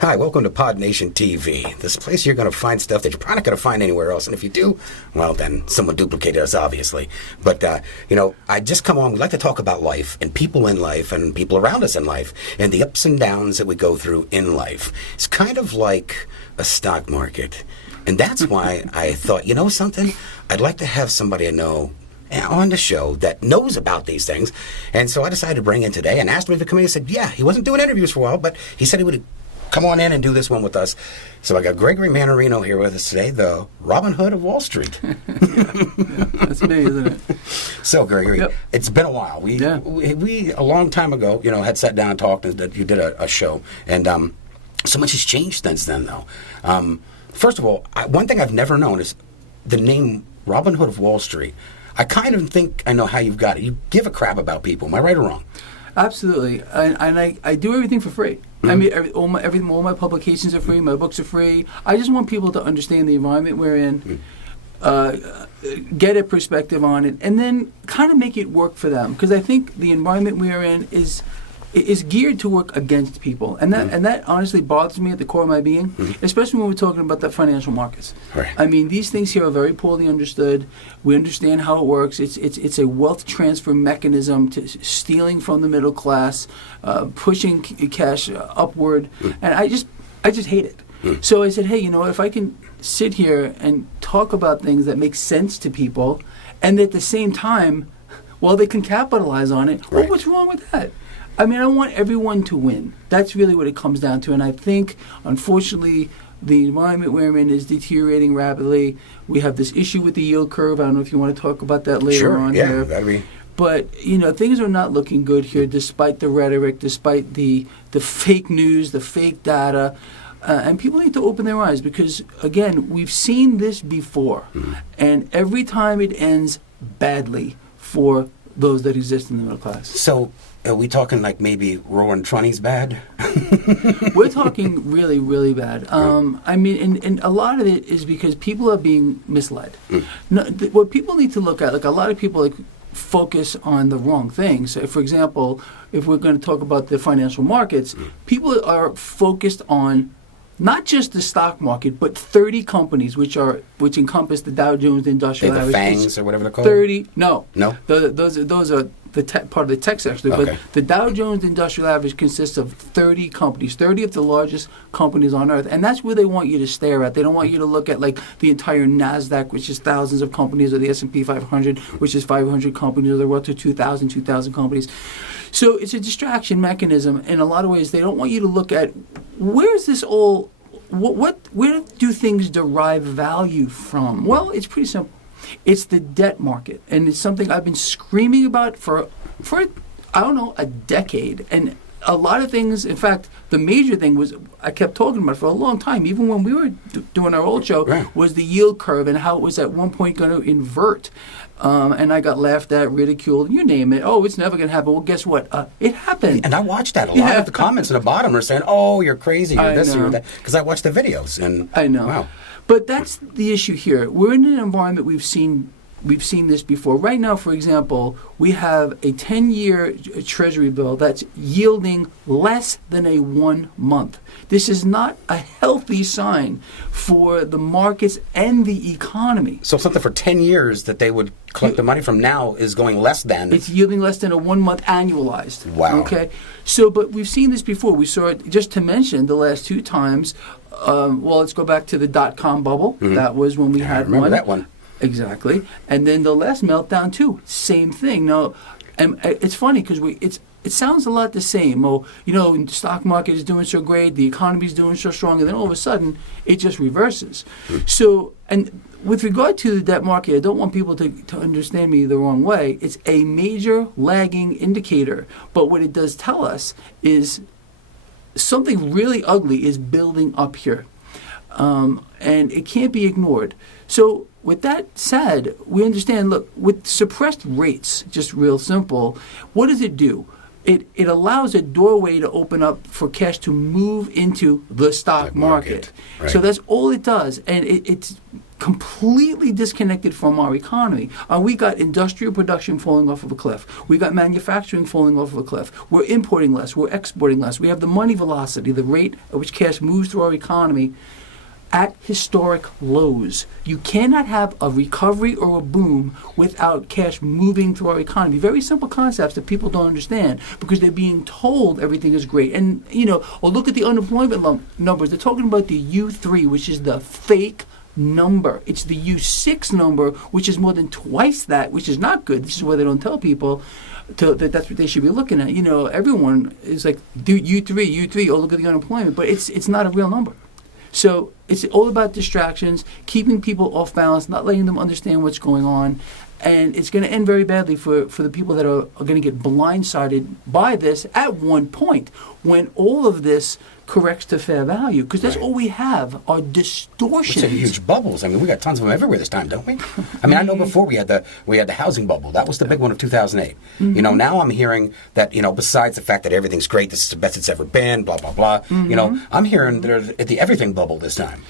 Hi, welcome to Pod Nation TV. This place you're going to find stuff that you're probably not going to find anywhere else. And if you do, well, then someone duplicated us, obviously. But, I just come on. We like to talk about life and people in life and people around us in life and the ups and downs that we go through in life. It's kind of like a stock market. And that's why I thought, you know something? I'd like to have somebody I know on the show that knows about these things. And so I decided to bring in today and asked him if he'd come in. He said, yeah, he wasn't doing interviews for a while, but he said he would come on in and do this one with us. So I got Gregory Mannarino here with us today, the Robin Hood of Wall Street. Yeah, that's me, isn't it? So, Gregory, Yep. It's been a while. We a long time ago, had sat down and talked, and you did a show. And so much has changed since then, though. First of all, one thing I've never known is the name Robin Hood of Wall Street. I kind of think I know how you've got it. You give a crap about people. Am I right or wrong? Absolutely, and I do everything for free. Mm-hmm. I mean, all my publications are free. My books are free. I just want people to understand the environment we're in, get a perspective on it, and then kind of make it work for them. Because I think the environment we're in is geared to work against people, and that honestly bothers me at the core of my being, especially when we're talking about the financial markets. Right. I mean, these things here are very poorly understood. We understand how it works. It's a wealth transfer mechanism to stealing from the middle class, pushing cash upward, and I just hate it. So I said, hey, if I can sit here and talk about things that make sense to people, and at the same time, well, they can capitalize on it. Well, what's wrong with that? I mean, I want everyone to win. That's really what it comes down to. And I think, unfortunately, the environment we're in is deteriorating rapidly. We have this issue with the yield curve. I don't know if you want to talk about that later on here. That'd be. But, things are not looking good here, despite the rhetoric, despite the fake news, the fake data. And people need to open their eyes because, again, we've seen this before. And every time it ends badly for those that exist in the middle class. So, are we talking like maybe Roaring '20s bad? We're talking really, really bad. I mean, and a lot of it is because people are being misled. No, what people need to look at, like a lot of people focus on the wrong things. So, for example, if we're going to talk about the financial markets, people are focused on not just the stock market, but 30 companies, which encompass the Dow Jones Industrial Average. The FANGs or whatever they're called? 30, no. Those are the part of the tech sector. Okay. But the Dow Jones Industrial Average consists of 30 companies, 30 of the largest companies on earth. And that's where they want you to stare at. They don't want you to look at like the entire NASDAQ, which is thousands of companies, or the S&P 500, which is 500 companies, or the Russell 2000 companies. So it's a distraction mechanism. In a lot of ways, they don't want you to look at where do things derive value from? Well, it's pretty simple. It's the debt market, and it's something I've been screaming about for I don't know, a decade. And a lot of things, in fact, the major thing was I kept talking about it for a long time, even when we were doing our old show, was the yield curve and how it was at one point going to invert. And I got laughed at, ridiculed, you name it. Oh, it's never going to happen. Well, guess what? It happened. And I watched that. A lot of the comments at the bottom are saying, oh, you're crazy, you're this, you're that. Because I watched the videos. And I know. Wow. But that's the issue here. We're in an environment we've seen this before. Right now, for example, we have a 10-year Treasury bill that's yielding less than a 1 month. This is not a healthy sign for the markets and the economy. So something for 10 years that they would collect the money from now is going less than... It's yielding less than a 1 month annualized. Wow. Okay? So, but we've seen this before. We saw it, just to mention, the last two times. Let's go back to the dot-com bubble. That was when we had remember that one. Exactly. And then the last meltdown, too. Same thing. Now, and it's funny because it sounds a lot the same. Oh, the stock market is doing so great, the economy is doing so strong, and then all of a sudden, it just reverses. So, and with regard to the debt market, I don't want people to understand me the wrong way. It's a major lagging indicator. But what it does tell us is something really ugly is building up here. And it can't be ignored. So with that said, we understand, look, with suppressed rates, just real simple, what does it do? It allows a doorway to open up for cash to move into the stock market. Right. So that's all it does. And completely disconnected from our economy. We got industrial production falling off of a cliff. We got manufacturing falling off of a cliff. We're importing less. We're exporting less. We have the money velocity, the rate at which cash moves through our economy, at historic lows. You cannot have a recovery or a boom without cash moving through our economy. Very simple concepts that people don't understand because they're being told everything is great. And, or look at the unemployment numbers. They're talking about the U3, which is the fake number. It's the U6 number, which is more than twice that, which is not good. This is why they don't tell people that that's what they should be looking at. Everyone is like, U3, oh, look at the unemployment. But it's not a real number. So it's all about distractions, keeping people off balance, not letting them understand what's going on. And it's going to end very badly for the people that are going to get blindsided by this at one point when all of this corrects to fair value. Because that's all we have are distortions. It's huge bubbles. I mean, we got tons of them everywhere this time, don't we? I mean, I know before we had the housing bubble. That was the big one of 2008. Mm-hmm. Now I'm hearing that, besides the fact that everything's great, this is the best it's ever been, blah, blah, blah. Mm-hmm. I'm hearing there's the everything bubble this time.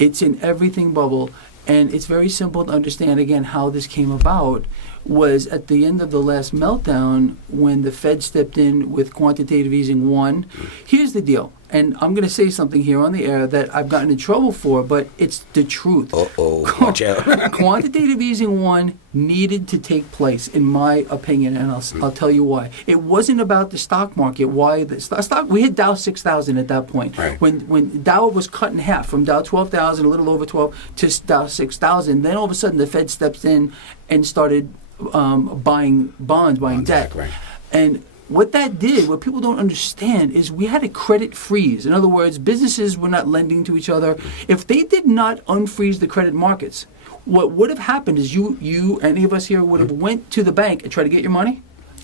It's an everything bubble. And it's very simple to understand, again, how this came about was at the end of the last meltdown when the Fed stepped in with quantitative easing 1. Here's the deal. And I'm going to say something here on the air that I've gotten in trouble for, but it's the truth. Watch out. Quantitative easing 1 needed to take place, in my opinion, and I'll tell you why. It wasn't about the stock market. Why the stock? We hit Dow 6,000 at that point. Right. When Dow was cut in half from Dow 12,000, a little over 12, to Dow 6,000, then all of a sudden the Fed steps in and started buying bonds, buying debt. Right. And what that did, what people don't understand, is we had a credit freeze. In other words, businesses were not lending to each other. If they did not unfreeze the credit markets, what would have happened is you, any of us here would have went to the bank and tried to get your money.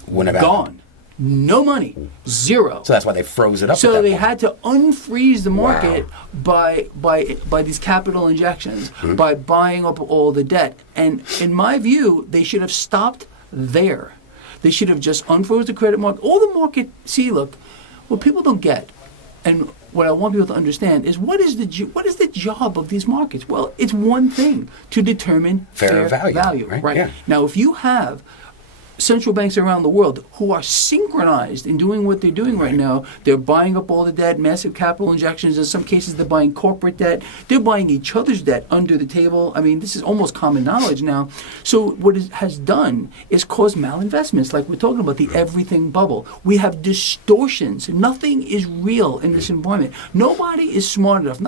Gone. No money. Zero. So that's why they froze it up. So they had to unfreeze the market by these capital injections, by buying up all the debt. And in my view, they should have stopped there. They should have just unfroze the credit market. All the market, look, what people don't get, and what I want people to understand is what is the job of these markets? Well, it's one thing, to determine fair value. Right? Yeah. Now, if you have central banks around the world who are synchronized in doing what they're doing right now. They're buying up all the debt, massive capital injections. In some cases, they're buying corporate debt. They're buying each other's debt under the table. I mean, this is almost common knowledge now. So what it has done is caused malinvestments, like we're talking about the everything bubble. We have distortions. Nothing is real in this environment. Nobody is smart enough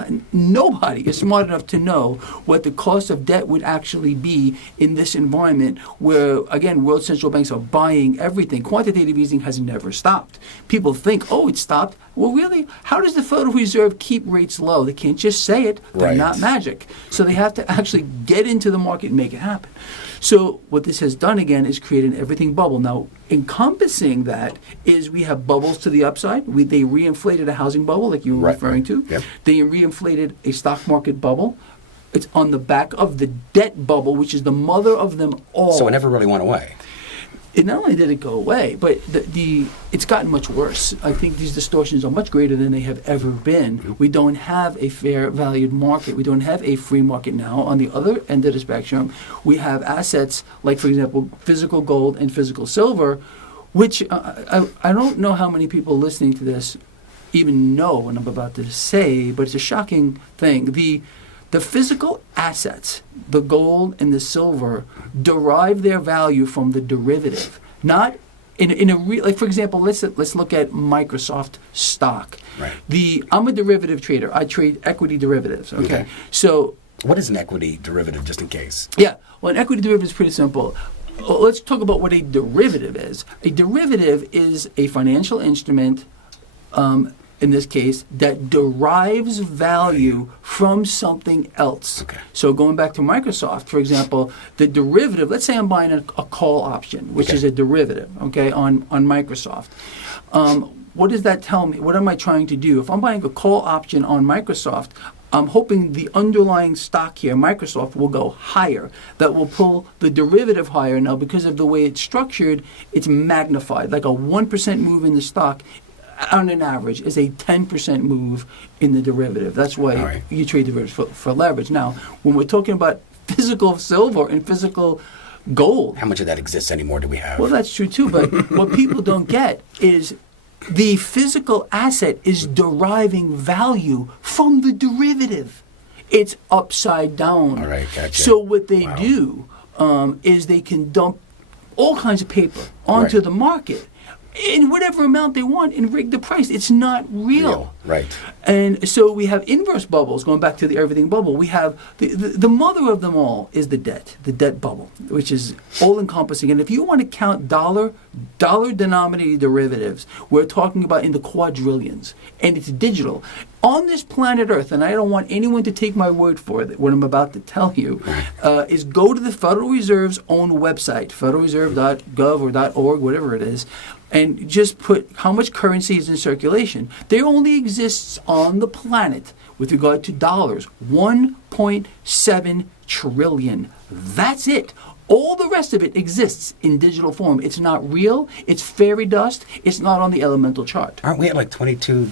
to know what the cost of debt would actually be in this environment where, again, world central banks are buying everything. Quantitative easing has never stopped. People think, oh, it stopped. Well, really, how does the Federal Reserve keep rates low? They can't just say it. They're not magic. So they have to actually get into the market and make it happen. So what this has done, again, is create an everything bubble. Now, encompassing that is we have bubbles to the upside. They reinflated a housing bubble, like you were referring to. Yep. They reinflated a stock market bubble. It's on the back of the debt bubble, which is the mother of them all. So it never really went away. It not only did it go away, but it's gotten much worse. I think these distortions are much greater than they have ever been. We don't have a fair valued market. We don't have a free market now. On the other end of the spectrum, we have assets like, for example, physical gold and physical silver, which I don't know how many people listening to this even know what I'm about to say, but it's a shocking thing. The physical assets, the gold and the silver, derive their value from the derivative, not in a real. Like, for example, let's look at Microsoft stock. Right. I'm a derivative trader. I trade equity derivatives. Okay. So what is an equity derivative, just in case? Yeah. Well, an equity derivative is pretty simple. Let's talk about what a derivative is. A derivative is a financial instrument. In this case, that derives value from something else. Okay. So going back to Microsoft, for example, the derivative, let's say I'm buying a call option, which is a derivative, okay, on Microsoft. What does that tell me? What am I trying to do? If I'm buying a call option on Microsoft, I'm hoping the underlying stock here, Microsoft, will go higher. That will pull the derivative higher. Now, because of the way it's structured, it's magnified. Like a 1% move in the stock on an average, is a 10% move in the derivative. That's why you trade derivatives for leverage. Now, when we're talking about physical silver and physical gold. How much of that exists anymore do we have? Well, that's true too, but what people don't get is the physical asset is deriving value from the derivative. It's upside down. All right, gotcha. So what they do is they can dump all kinds of paper onto the market in whatever amount they want and rig the price. It's not real. Right. And so we have inverse bubbles, going back to the everything bubble. We have the mother of them all is the debt bubble, which is all-encompassing. And if you want to count dollar-denominated derivatives, we're talking about in the quadrillions. And it's digital. On this planet Earth, and I don't want anyone to take my word for it, what I'm about to tell you, is go to the Federal Reserve's own website, federalreserve.gov or .org, whatever it is, and just put how much currency is in circulation. There only exists on the planet, with regard to dollars, 1.7 trillion. That's it. All the rest of it exists in digital form. It's not real. It's fairy dust. It's not on the elemental chart. Aren't we at like 22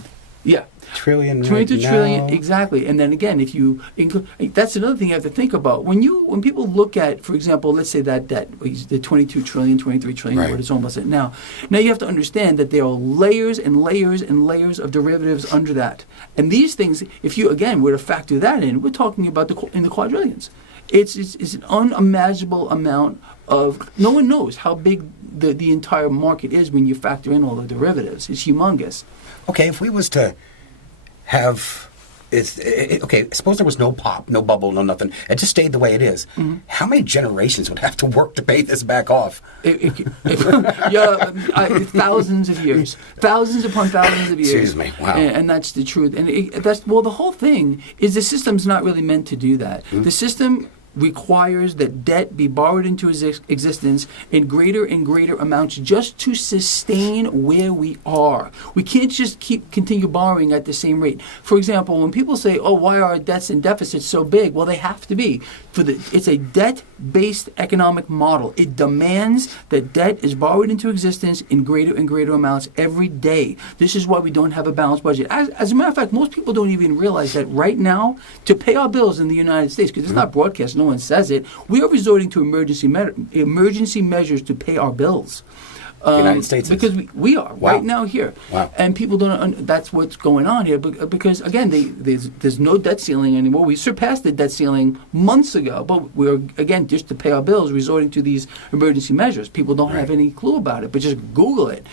trillion right 22 now? trillion, exactly. And then again, if you include, that's another thing you have to think about. When people look at, for example, let's say that debt, the 22 trillion, 23 trillion, what it's almost at now. Now you have to understand that there are layers and layers and layers of derivatives under that. And these things, if you, again, were to factor that in, we're talking about in the quadrillions. It's an unimaginable amount of, no one knows how big the entire market is when you factor in all the derivatives. It's humongous. Okay, if we was to have, suppose there was no pop, no bubble, no nothing, it just stayed the way it is. Mm-hmm. How many generations would have to work to pay this back off? Thousands of years. Thousands upon thousands of years. Excuse me, wow. And that's the truth. And the whole thing is the system's not really meant to do that. Mm-hmm. The system requires that debt be borrowed into existence in greater and greater amounts just to sustain where we are. We can't just continue borrowing at the same rate. For example, when people say, "Oh, why are our debts and deficits so big?" Well, they have to be. It's a debt-based economic model. It demands that debt is borrowed into existence in greater and greater amounts every day. This is why we don't have a balanced budget. As a matter of fact, most people don't even realize that right now, to pay our bills in the United States, because it's not broadcast, no one says it, we are resorting to emergency measures to pay our bills. United States because we are right now here, and people don't. That's what's going on here. Because again, there's no debt ceiling anymore. We surpassed the debt ceiling months ago, but we're again just to pay our bills resorting to these emergency measures. People don't have any clue about it, but just Google it.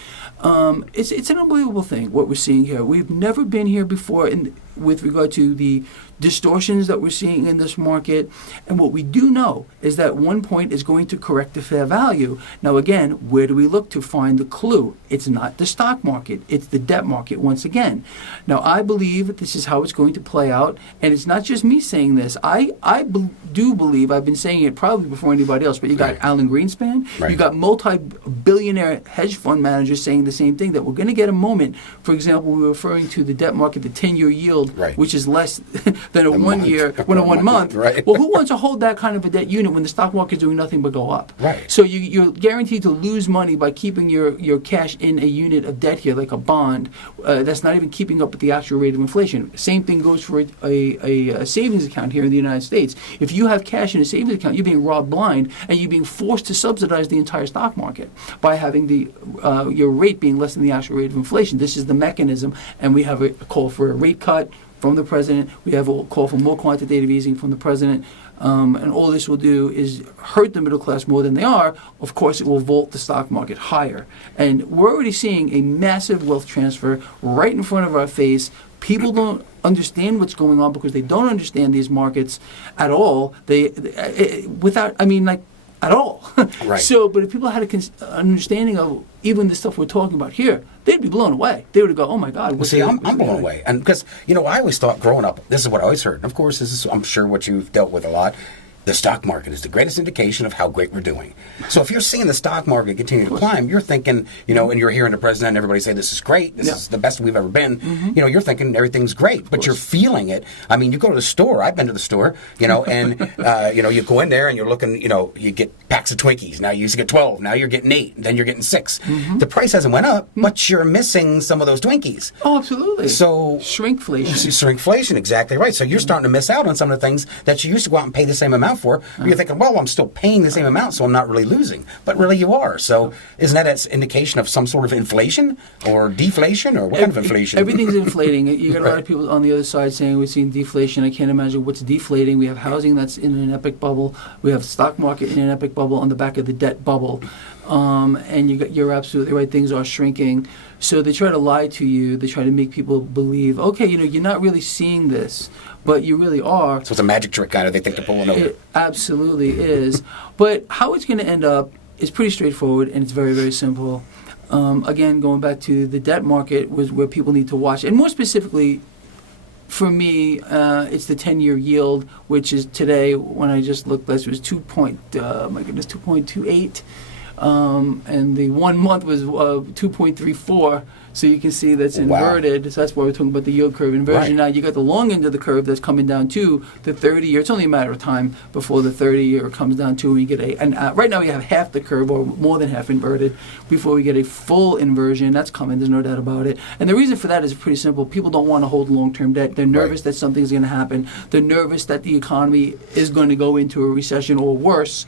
It's an unbelievable thing what we're seeing here. We've never been here before with regard to the distortions that we're seeing in this market. And what we do know is that one point is going to correct the fair value. Now again, where do we look to find the clue? It's not the stock market, it's the debt market once again. Now I believe that this is how it's going to play out, and it's not just me saying this. I do believe, I've been saying it probably before anybody else, but you got Alan Greenspan, you got multi-billionaire hedge fund managers saying the same thing, that we're going to get a moment. For example, we were referring to the debt market, the 10-year yield, which is less than a 1 year, when a 1 month. Well, who wants to hold that kind of a debt unit when the stock market is doing nothing but go up? So you're guaranteed to lose money by keeping your cash in a unit of debt here, like a bond, that's not even keeping up with the actual rate of inflation. Same thing goes for a savings account here in the United States. If you have cash in a savings account, you're being robbed blind, and you're being forced to subsidize the entire stock market by having your rate being less than the actual rate of inflation. This is the mechanism, and we have a call for a rate cut from the president. We have a call for more quantitative easing from the president. And all this will do is hurt the middle class more than they are. Of course, it will vault the stock market higher. And we're already seeing a massive wealth transfer right in front of our face. People don't understand what's going on because they don't understand these markets at all. At all. So, but if people had an understanding of even the stuff we're talking about here, they'd be blown away. They would go, "Oh my God!" I'm blown away, and because I always thought growing up, this is what I always heard. And of course, this is I'm sure what you've dealt with a lot. the stock market is the greatest indication of how great we're doing. So if you're seeing the stock market continue to climb, you're thinking, and you're hearing the president and everybody say this is great, this is the best we've ever been. You're thinking everything's great, but you're feeling it. I mean, you go to the store. I've been to the store, and you go in there and you're looking. You get packs of Twinkies. Now you used to get 12. Now you're getting 8. Then you're getting 6. The price hasn't went up, but you're missing some of those Twinkies. Oh, absolutely. So shrinkflation. Shrinkflation, exactly right. So you're starting to miss out on some of the things that you used to go out and pay the same amount for. You're thinking, well, I'm still paying the same amount, so I'm not really losing. But really you are. So isn't that an indication of some sort of inflation or deflation or what kind of inflation? Everything's inflating. You got a lot of people on the other side saying we're seeing deflation. I can't imagine what's deflating. We have housing that's in an epic bubble. We have stock market in an epic bubble on the back of the debt bubble. And you're absolutely right. Things are shrinking. So they try to lie to you. They try to make people believe, okay, you're not really seeing this, but you really are. So it's a magic trick kind of. They think they're pulling over. It absolutely is. But how it's going to end up is pretty straightforward, and it's very, very simple. Again, going back to the debt market was where people need to watch. And more specifically, for me, it's the 10-year yield, which is today, when I just looked last, it was 2.28. And the 1 month was 2.34, so you can see that's inverted. Wow. So that's why we're talking about the yield curve inversion. Right. Now you got the long end of the curve that's coming down to the 30-year. It's only a matter of time before the 30-year comes down to, and we get right now we have half the curve, or more than half inverted, before we get a full inversion. That's coming. There's no doubt about it. And the reason for that is pretty simple. People don't want to hold long-term debt. They're nervous that something's going to happen. They're nervous that the economy is going to go into a recession or worse.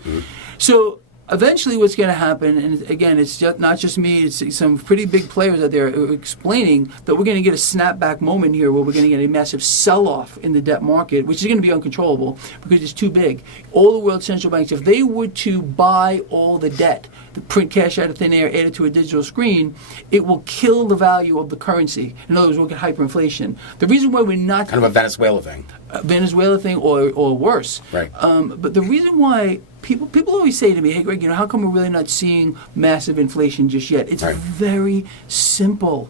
So eventually what's going to happen, and again, it's not just me, it's some pretty big players out there explaining that we're going to get a snapback moment here where we're going to get a massive sell-off in the debt market, which is going to be uncontrollable because it's too big. All the world's central banks, if they were to buy all the debt, print cash out of thin air, add it to a digital screen, it will kill the value of the currency. In other words, we'll get hyperinflation. The reason why we're not... Kind of a Venezuela thing. Or worse. Right. But the reason why people always say to me, hey, Greg, how come we're really not seeing massive inflation just yet? It's very simple.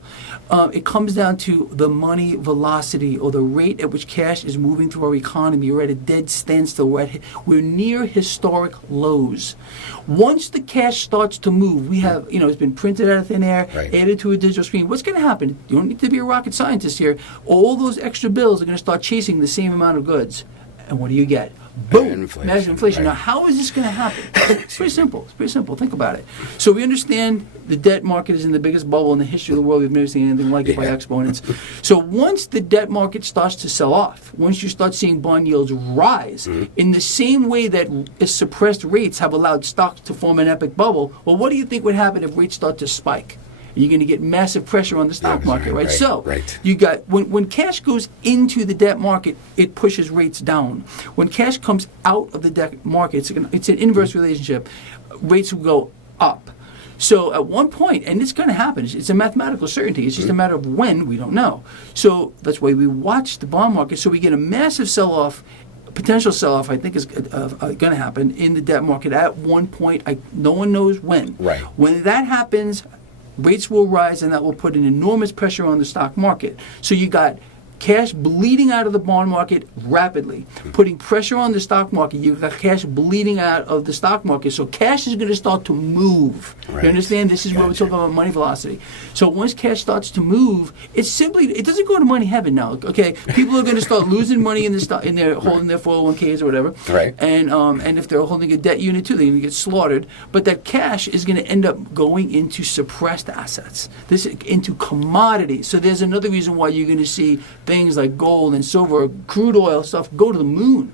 It comes down to the money velocity, or the rate at which cash is moving through our economy. We're at a dead standstill. We're near historic lows. Once the cash starts to move, we have, it's been printed out of thin air, added to a digital screen. What's going to happen? You don't need to be a rocket scientist here. All those extra bills are going to start chasing the same amount of goods. And what do you get? Boom! Massive inflation. Now, how is this going to happen? It's pretty simple. Think about it. So we understand the debt market is in the biggest bubble in the history of the world. We've never seen anything like it by exponents. So once the debt market starts to sell off, once you start seeing bond yields rise, in the same way that suppressed rates have allowed stocks to form an epic bubble, well, what do you think would happen if rates start to spike? You're going to get massive pressure on the stock market, right? So you got when cash goes into the debt market, it pushes rates down. When cash comes out of the debt market, it's an inverse relationship. Rates will go up. So at one point, and it's going to happen, it's a mathematical certainty. It's just a matter of when, we don't know. So that's why we watch the bond market. So we get a massive sell-off. Potential sell-off, I think, is going to happen in the debt market at one point. No one knows when. Right. When that happens, rates will rise, and that will put an enormous pressure on the stock market. So you got cash bleeding out of the bond market rapidly, putting pressure on the stock market. You've got cash bleeding out of the stock market. So cash is going to start to move. You understand? This is where we're talking about money velocity. So once cash starts to move, it doesn't go to money heaven now. Okay, people are going to start losing money in their holding their 401ks or whatever. Right. And if they're holding a debt unit too, they're going to get slaughtered. But that cash is going to end up going into suppressed assets, into commodities. So there's another reason why you're going to see things like gold and silver, crude oil stuff go to the moon,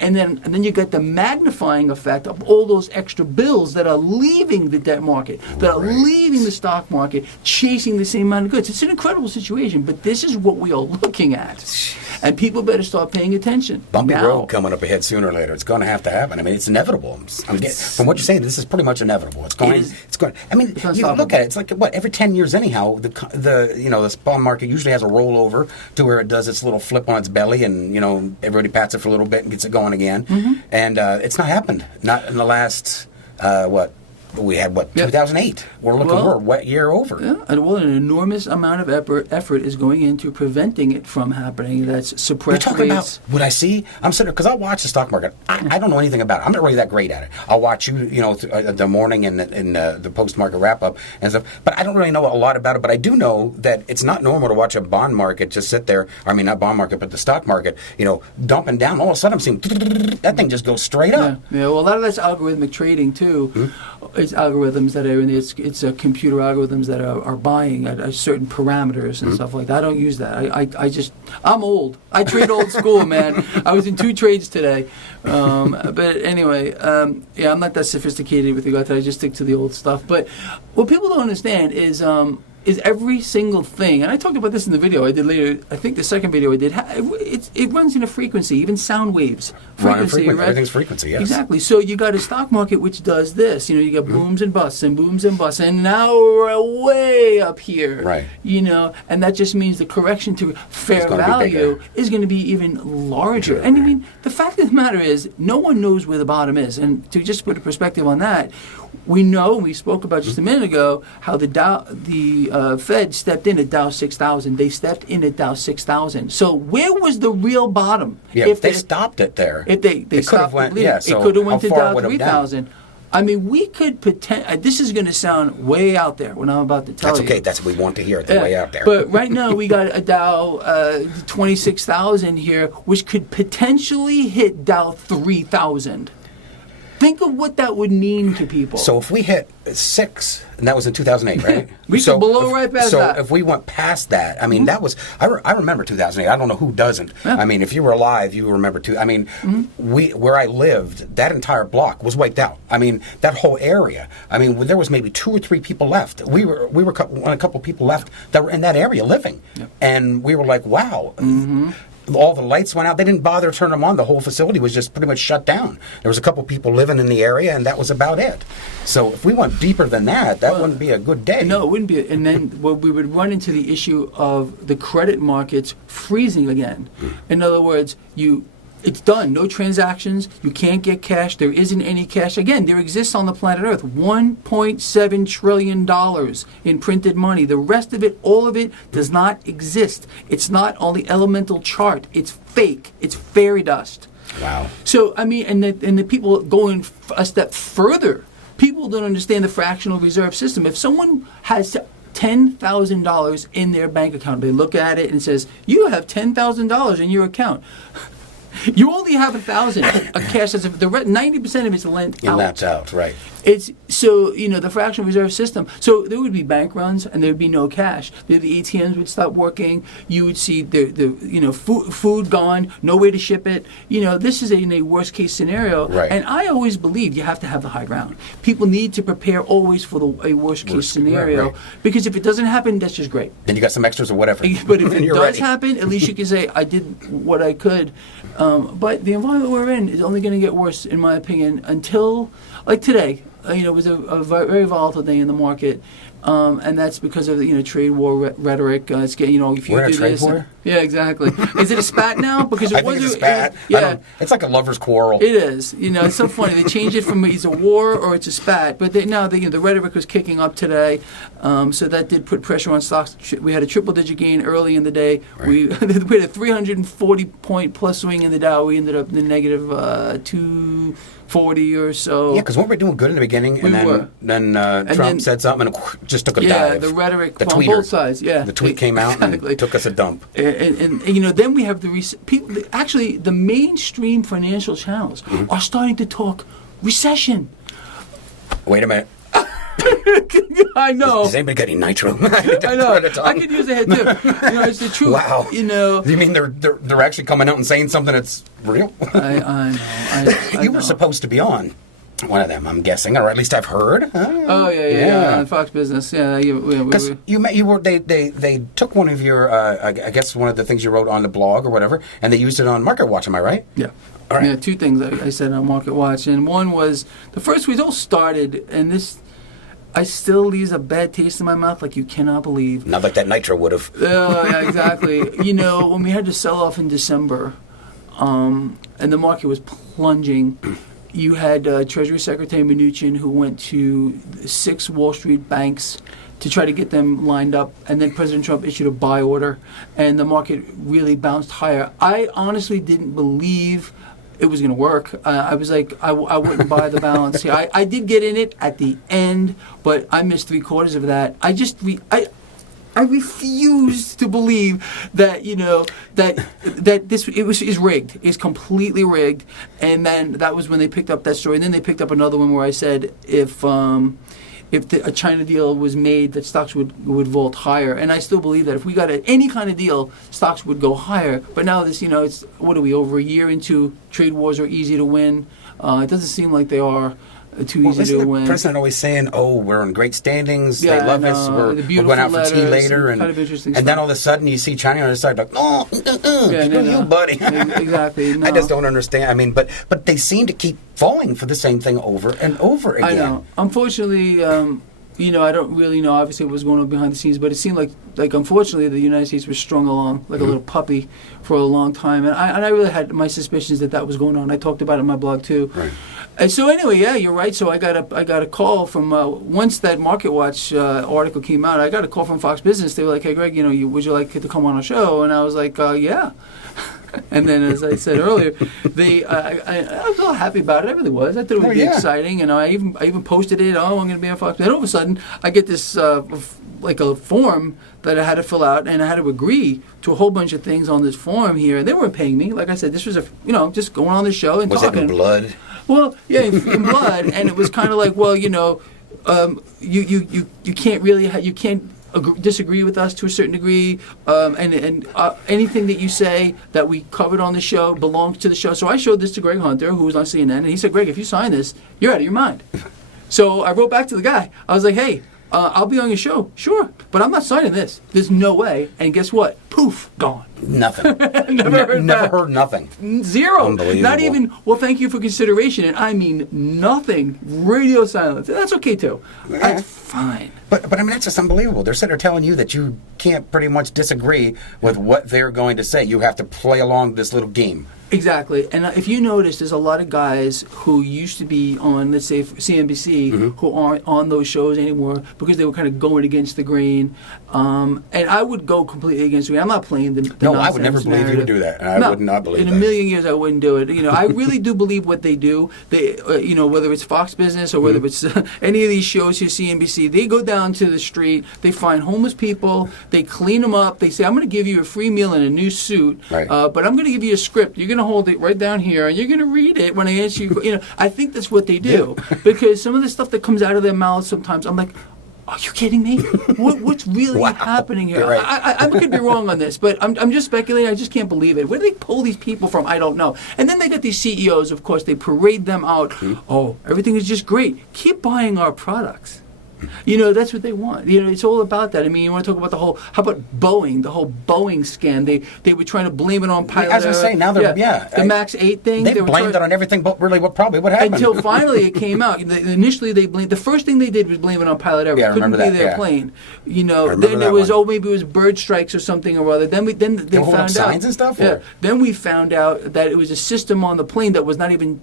and then you get the magnifying effect of all those extra bills that are leaving the debt market, that are leaving the stock market, chasing the same amount of goods. It's an incredible situation, but this is what we are looking at, and people better start paying attention. Bumpy road coming up ahead sooner or later. It's going to have to happen. I mean, it's inevitable. From what you're saying, this is pretty much inevitable. It's going. I mean, you look at it. It's like every 10 years anyhow. The bond market usually has a rollover to where it does its little flip on its belly, and everybody pats it for a little bit and gets it going again. And it's not happened. Not in the last we had what, Yeah. 2008. We're looking Well, we're what year over. Yeah, and well, an enormous amount of effort is going into preventing it from happening. That's You're suppressed talking rates. about what I see. I'm sitting because I watch the stock market. I don't know anything about it. I'm not really that great at it. I'll watch the morning and the post market wrap up and stuff. But I don't really know a lot about it. But I do know that it's not normal to watch a bond market just sit there. I mean, not bond market, but the stock market. Dumping down. All of a sudden, I'm seeing that thing just goes straight up. Yeah. Well, a lot of that's algorithmic trading too. It's algorithms that are it's computer algorithms that are buying at certain parameters and stuff like that. I don't use that. I'm old. I trade old school, man. I was in 2 trades today. But anyway, I'm not that sophisticated with regard to that. I just stick to the old stuff. But what people don't understand is every single thing, and I talked about this in the video I did later. I think the second video I did, it runs in a frequency, even sound waves. Frequency, right? Everything's frequency, yes. Exactly. So you got a stock market which does this. You got booms and busts and booms and busts, and now we're way up here. Right. And that just means the correction to fair value is going to be even larger. Sure, and I mean, the fact of the matter is, no one knows where the bottom is. And to just put a perspective on that, we spoke about just a minute ago how the Fed stepped in at Dow 6,000. They stepped in at Dow 6,000. So where was the real bottom? Yeah, if they stopped it there. If they stopped went, it could have went to Dow 3,000. I mean, we could this is going to sound way out there when I'm about to tell you. That's okay. That's what we want to hear. It's way out there. But right now we got a Dow 26,000 here, which could potentially hit Dow 3,000. Think of what that would mean to people. So if we hit 6, and that was in 2008, right? We could blow right past that. So if we went past that, I mean, that was, I remember 2008. I don't know who doesn't. Yeah. I mean, if you were alive, you remember too. I mean, where I lived, that entire block was wiped out. I mean, that whole area. I mean, there was maybe 2 or 3 people left. We were a couple people left that were in that area living. Yep. And we were like, wow. All the lights went out. They didn't bother to turn them on. The whole facility was just pretty much shut down. There was a couple people living in the area, and that was about it. So if we went deeper than that, wouldn't be a good day. No, it wouldn't be. And then we would run into the issue of the credit markets freezing again. In other words, it's done. No transactions. You can't get cash. There isn't any cash. Again, there exists on the planet Earth $1.7 trillion in printed money. The rest of it, all of it, does not exist. It's not on the elemental chart. It's fake. It's fairy dust. Wow. So, I mean, and the people going a step further, people don't understand the fractional reserve system. If someone has $10,000 in their bank account, they look at it and says, you have $10,000 in your account. You only have 1,000 of cash. The 90% of it's lent out. And that's out, right? It's so the fractional reserve system. So there would be bank runs and there would be no cash. The ATMs would stop working. You would see the food gone, no way to ship it. This is in a worst case scenario. Right. And I always believe you have to have the high ground. People need to prepare always for a worst case scenario, right. Because if it doesn't happen, that's just great. Then you got some extras or whatever. But if it does ready. happen, at least you can say I did what I could. But the environment we're in is only going to get worse, in my opinion, until like today. It was a very volatile day in the market, and that's because of trade war rhetoric. It's getting if you we're do in a trade this, war? Yeah, exactly. Is it a spat now? Because I think it's a spat. It's like a lover's quarrel. It is. It's so funny. They changed it from it's a war or it's a spat. But now the rhetoric was kicking up today, so that did put pressure on stocks. We had a triple-digit gain early in the day. Right. We had a 340-point plus swing in the Dow. We ended up in the negative 240 or so. Yeah, because weren't we doing good in the beginning, and then Trump said something and just took a dive. Yeah, the rhetoric on both sides. Yeah, the tweet came out and took us a dump. And then we have people. Actually, the mainstream financial channels are starting to talk recession. Wait a minute. I know. Does anybody got any nitro? I know. I could use a head tip. It's the truth. Wow. You mean they're actually coming out and saying something that's real? I know. You were supposed to be on one of them, I'm guessing, or at least I've heard. Oh yeah. On Fox Business, yeah. Because you were they took one of your I guess one of the things you wrote on the blog or whatever, and they used it on Market Watch. Am I right? Yeah. All right. Yeah. 2 things I said on Market Watch, and one was the first. We all started, and this. I still leaves a bad taste in my mouth like you cannot believe. Not like that nitro would have. Oh, yeah, exactly. When we had to sell off in December, and the market was plunging, you had Treasury Secretary Mnuchin, who went to 6 Wall Street banks to try to get them lined up, and then President Trump issued a buy order, and the market really bounced higher. I honestly didn't believe it was going to work. I was like, I wouldn't buy the balance here. I did get in it at the end, but I missed 3/4 of that. I refuse to believe that that this is rigged. It's completely rigged. And then that was when they picked up that story. And then they picked up another one where I said if a China deal was made, that stocks would vault higher. And I still believe that if we got any kind of deal, stocks would go higher. But now this, it's what are we, over a year into trade wars are easy to win? It doesn't seem like they are. Too easy to win. The president always saying, "Oh, we're in great standings. They love us. We're going out for tea later." And kind of interesting and then all of a sudden, you see China on the side like, "No, you, buddy." Exactly. No. I just don't understand. I mean, but they seem to keep falling for the same thing over and over again. I know. Unfortunately, I don't really know obviously what was going on behind the scenes, but it seemed like unfortunately the United States was strung along like a little puppy for a long time, and I really had my suspicions that was going on. I talked about it in my blog too. Right. And so anyway, yeah, you're right. So I got a call from once that Market Watch article came out. I got a call from Fox Business. They were like, "Hey, Greg, would you like to come on our show?" And I was like, "Yeah." And then, as I said earlier, I was all happy about it. I really was. I thought it would be exciting, and I even posted it. Oh, I'm going to be on Fox. Then all of a sudden, I get this like a form that I had to fill out, and I had to agree to a whole bunch of things on this form here. They weren't paying me. Like I said, this was just going on the show and talking. Was it in blood? Well, yeah, in blood, and it was kind of like, well, you can't really you can't disagree with us to a certain degree, and anything that you say that we covered on the show belongs to the show. So I showed this to Greg Hunter, who was on CNN, and he said, "Greg, if you sign this, you're out of your mind." So I wrote back to the guy. I was like, "Hey, I'll be on your show, sure, but I'm not signing this. There's no way." And guess what? Poof, gone. Nothing. Never heard nothing. Zero. Unbelievable. Not even, well, thank you for consideration. And I mean nothing. Radio silence. And that's okay, too. Yeah. That's fine. But I mean, that's just unbelievable. They're sitting there telling you that you can't pretty much disagree with what they're going to say. You have to play along this little game. Exactly. And if you notice, there's a lot of guys who used to be on, let's say, CNBC, who aren't on those shows anymore because they were kind of going against the grain. And I would go completely against the grain. I'm not playing the No, nonsense I would never believe you would do that. And I would not believe that. In a million years, I wouldn't do it. I really do believe what they do. They, whether it's Fox Business or whether it's any of these shows here, CNBC, they go down to the street, they find homeless people, they clean them up, they say, "I'm going to give you a free meal and a new suit, right. But I'm going to give you a script. You're going to hold it right down here, and you're going to read it when I answer you." I think that's what they do, because some of the stuff that comes out of their mouths sometimes, I'm like, "Are you kidding me? What's really happening here?" Right. I could be wrong on this, but I'm just speculating. I just can't believe it. Where do they pull these people from? I don't know. And then they get these CEOs, of course, they parade them out. Oh, everything is just great. Keep buying our products. That's what they want. It's all about that. I mean, you want to talk about how about Boeing, the whole Boeing scam? They were trying to blame it on pilot. As I say, now they're, the MAX 8 thing. They blamed it on everything but really what happened. Until finally it came out. Initially they blamed, the first thing they did was blame it on pilot error. Yeah, Couldn't be their plane. Then it was, maybe it was bird strikes or something or other. Then they found out. Signs and stuff? Yeah. Then we found out that it was a system on the plane that was not even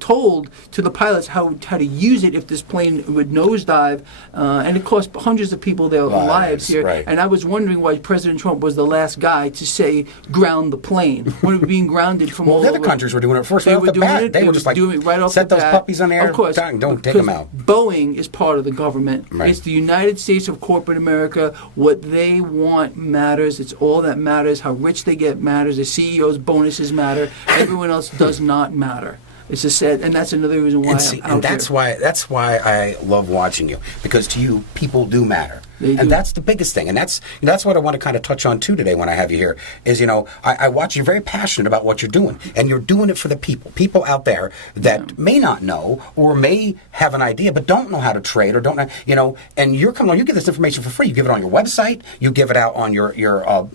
told to the pilots how to use it if this plane would nosedive. And it cost hundreds of people their lives here. Right. And I was wondering why President Trump was the last guy to say ground the plane when it was being grounded from all the over. other countries were doing it first. They were doing it. They were just like, doing it right off set the those bat. puppies on the air. Of course, don't take them out. Boeing is part of the government. Right. It's the United States of corporate America. What they want matters. It's all that matters. How rich they get matters. The CEO's bonuses matter. Everyone else does not matter. It's just sad, and that's another reason why I'm out here. That's why I love watching you, because to you, people do matter. And that's the biggest thing. And that's what I want to kind of touch on, too, today when I have you here, is, I watch you very passionate about what you're doing. And you're doing it for the people out there that may not know or may have an idea but don't know how to trade or don't know, and you're coming on, you give this information for free. You give it on your website. You give it out on your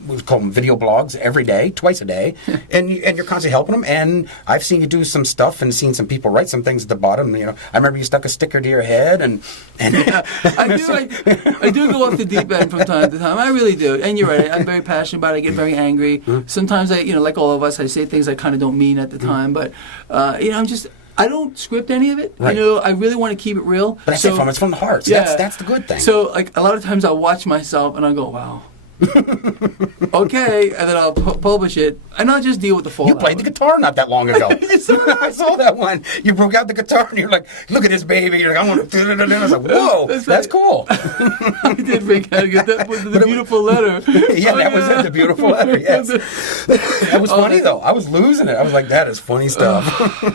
we call them video blogs every day, twice a day. and you're constantly helping them. And I've seen you do some stuff and seen some people write some things at the bottom. I remember you stuck a sticker to your head. And I do go off the deep end from time to time. I really do. And you're right. I'm very passionate about it. I get very angry. Sometimes like all of us, I say things I kind of don't mean at the time. But, I don't script any of it. Right. I really want to keep it real. But that's it's from the heart. So that's the good thing. So, like, a lot of times I'll watch myself and I'll go, wow. Okay, and then I'll publish it, and I'll just deal with the fallout. You played the guitar not that long ago. I saw that one. You broke out the guitar, and you're like, "Look at this baby!" You're like, "I want to." I was like, "Whoa, that's cool." I did break out the beautiful letter. That was it. The beautiful letter. Yes, that was funny though. I was losing it. I was like, "That is funny stuff."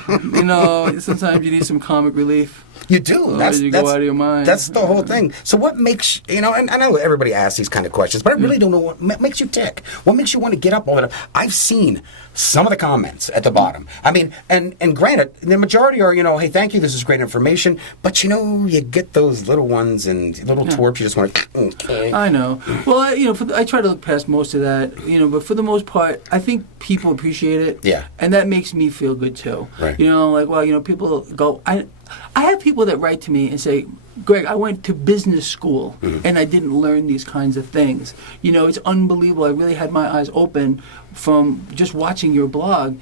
Sometimes you need some comic relief. You do. That's go out of your mind. That's the whole thing. So what makes, and I know everybody asks these kind of questions, but I really don't know what makes you tick. What makes you want to get up all the time? I've seen some of the comments at the bottom. I mean, and granted, the majority are, hey, thank you, this is great information, but you get those little ones and little twerps, you just want to, okay. I know. Well, I try to look past most of that, but for the most part, I think people appreciate it. Yeah. And that makes me feel good too. Right. People go, I have people that write to me and say, Greg, I went to business school and I didn't learn these kinds of things. It's unbelievable. I really had my eyes open from just watching your blog.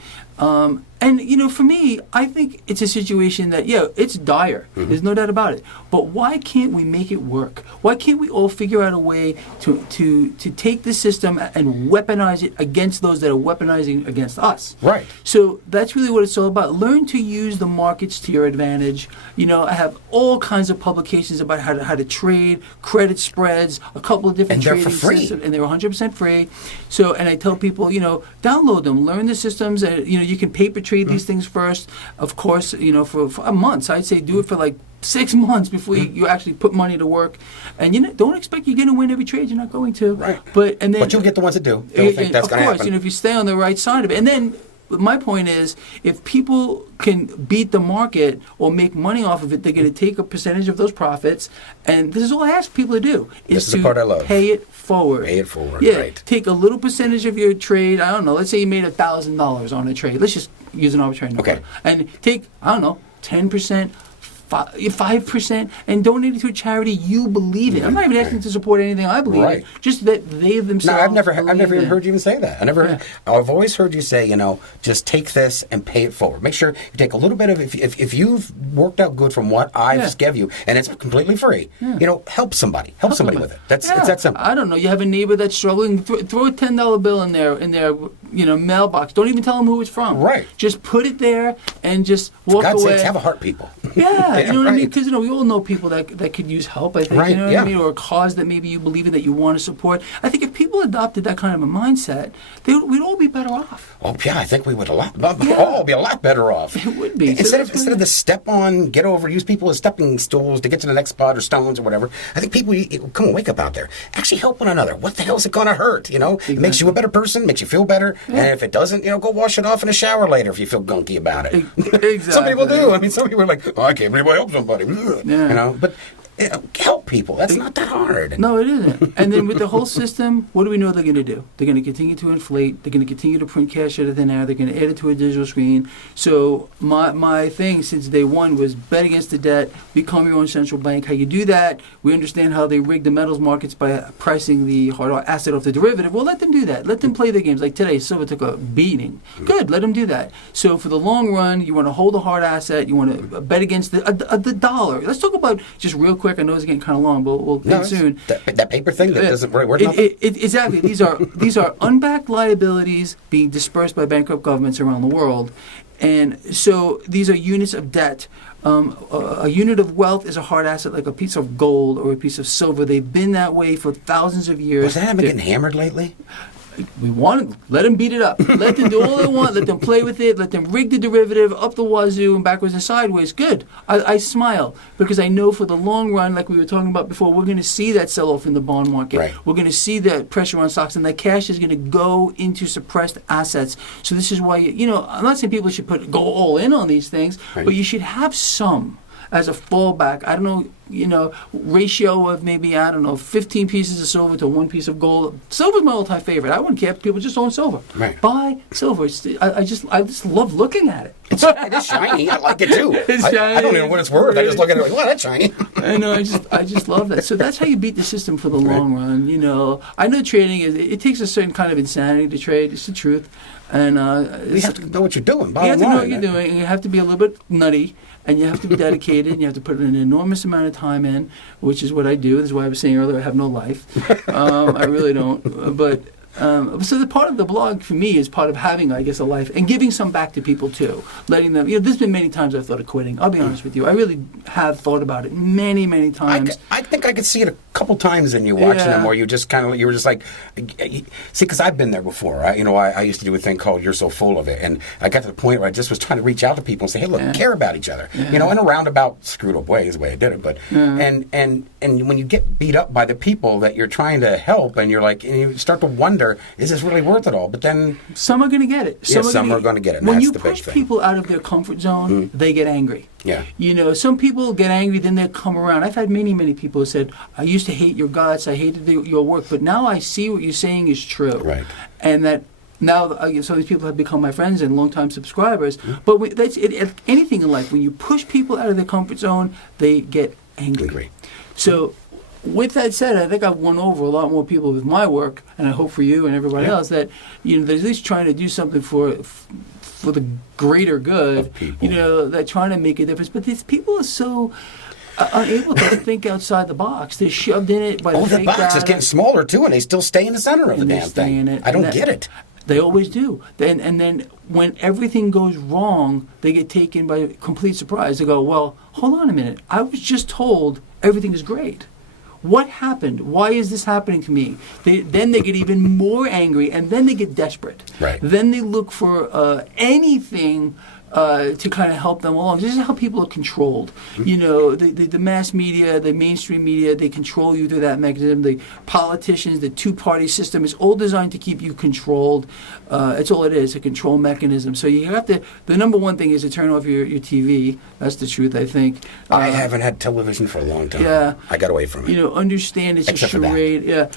And for me, I think it's a situation that, it's dire. There's no doubt about it. But why can't we make it work? Why can't we all figure out a way to take the system and weaponize it against those that are weaponizing against us? Right. So that's really what it's all about. Learn to use the markets to your advantage. I have all kinds of publications about how to trade, credit spreads, a couple of different trading systems, and they're 100% free. So, and I tell people, download them, learn the systems, and you can paper trade these things first. Of course, for months. I'd say do it for like 6 months before you actually put money to work. And don't expect you're going to win every trade. You're not going to. Right. But you'll get the ones that do. They'll think that's going to happen. Of course, if you stay on the right side of it, and then. My point is, if people can beat the market or make money off of it, they're going to take a percentage of those profits. And this is all I ask people to do: this is the part I love. Pay it forward. Pay it forward. Yeah. Right. Take a little percentage of your trade. I don't know. Let's say you made $1,000 on a trade. Let's just use an arbitrary number. Okay. And take 10%. 5% and donate it to a charity you believe in. I'm not even asking to support anything I believe in. Just that they themselves. No, I've never even heard you even say that. I've always heard you say, just take this and pay it forward. Make sure you take a little bit of if you've worked out good from what I've give you and it's completely free. Help somebody. Help somebody with it. It's that simple. I don't know. You have a neighbor that's struggling. Throw a $10 bill in their mailbox. Don't even tell them who it's from. Right. Just put it there and just walk For God's away. Sakes, have a heart, people. Yeah. You know what I mean? Because we all know people that could use help. I think, right, what I mean, or a cause that maybe you believe in that you want to support. I think if people adopted that kind of a mindset, we'd all be better off. Oh yeah, I think we would all be a lot better off. It would be instead of the step on, get over, use people as stepping stools to get to the next spot or stones or whatever. I think people come on, wake up out there. Actually, help one another. What the hell is it going to hurt? Exactly. It makes you a better person, makes you feel better, and if it doesn't, go wash it off in a shower later if you feel gunky about it. Exactly. Some people do. I mean, some people are like, I can't believe I help somebody. Yeah. But help people. That's not that hard. No, it isn't. And then with the whole system, what do we know they're going to do? They're going to continue to inflate. They're going to continue to print cash out of thin air. They're going to add it to a digital screen. So my thing since day one was bet against the debt, become your own central bank. How you do that, we understand how they rig the metals markets by pricing the hard asset off the derivative. Well, let them do that. Let them play their games. Like today, silver took a beating. Good, let them do that. So for the long run, you want to hold a hard asset. You want to bet against the dollar. Let's talk about just real quick. I know it's getting kind of long, but we'll end soon. That paper thing that doesn't really worth nothing? Exactly. These are unbacked liabilities being dispersed by bankrupt governments around the world. And so these are units of debt. A unit of wealth is a hard asset like a piece of gold or a piece of silver. They've been that way for thousands of years. Was that getting hammered lately? We want to let them beat it up. Let them do all they want. Let them play with it. Let them rig the derivative up the wazoo and backwards and sideways. Good. I smile because I know for the long run, like we were talking about before, we're going to see that sell-off in the bond market. Right. We're going to see that pressure on stocks, and that cash is going to go into suppressed assets. So this is why, I'm not saying people should go all in on these things, but you should have some. as a fallback. I don't know, ratio of maybe, 15 pieces of silver to 1 piece of gold. Silver's my all-time favorite. I wouldn't care if people just own silver. Right. Buy silver. I just love looking at it. It is shiny. I like it too. It's I shiny. don't even know what it's worth. I just look at it like, wow, that's shiny. I know. I just love that. So that's how you beat the system for the long run. I know trading it takes a certain kind of insanity to trade. It's the truth, and you have to know what you're doing. You have to know what you're doing, and you have to be a little bit nutty, and you have to be dedicated, and you have to put an enormous amount of time in, which is what I do. This is why I was saying earlier I have no life. I really don't. But so the part of the blog for me is part of having, I guess, a life and giving some back to people too, letting them. There's been many times I've thought of quitting. I'll be honest with you. I really have thought about it many, many times. I think I could see it a couple times in you watching them, where you were just like, see, because I've been there before. I used to do a thing called "You're So Full of It," and I got to the point where I just was trying to reach out to people and say, "Hey, look, care about each other." In a roundabout, screwed up way is the way I did it. But and when you get beat up by the people that you're trying to help, and you're like, and you start to wonder, is this really worth it all? But then some are going to get it. Some are going to get it. And when that's you the big push thing. people out of their comfort zone, they get angry. Yeah. Some people get angry, then they come around. I've had many, many people who said, I used to hate your guts, I hated your work, but now I see what you're saying is true. Right. And that now some of these people have become my friends and longtime subscribers. But that's anything in life. When you push people out of their comfort zone, they get angry. So with that said, I think I've won over a lot more people with my work, and I hope for you and everybody else that they're at least trying to do something for the greater good. They're trying to make a difference. But these people are so unable to think outside the box. They're shoved in it by the fake box data. is getting smaller too, and they still stay in the center of the damn thing. I don't get it. They always do. And then when everything goes wrong, they get taken by complete surprise. They go, well, hold on a minute. I was just told everything is great. What happened? Why is this happening to me? Then they get even more angry, and then they get desperate. Right. Then they look for anything to kind of help them along. This is how people are controlled. The mass media, the mainstream media, they control you through that mechanism. The politicians, the two-party system is all designed to keep you controlled. It's all it is, a control mechanism. So you have to, the number one thing is to turn off your TV. That's the truth, I think. I haven't had television for a long time. Yeah. I got away from it. Understand it's Except a charade. Yeah.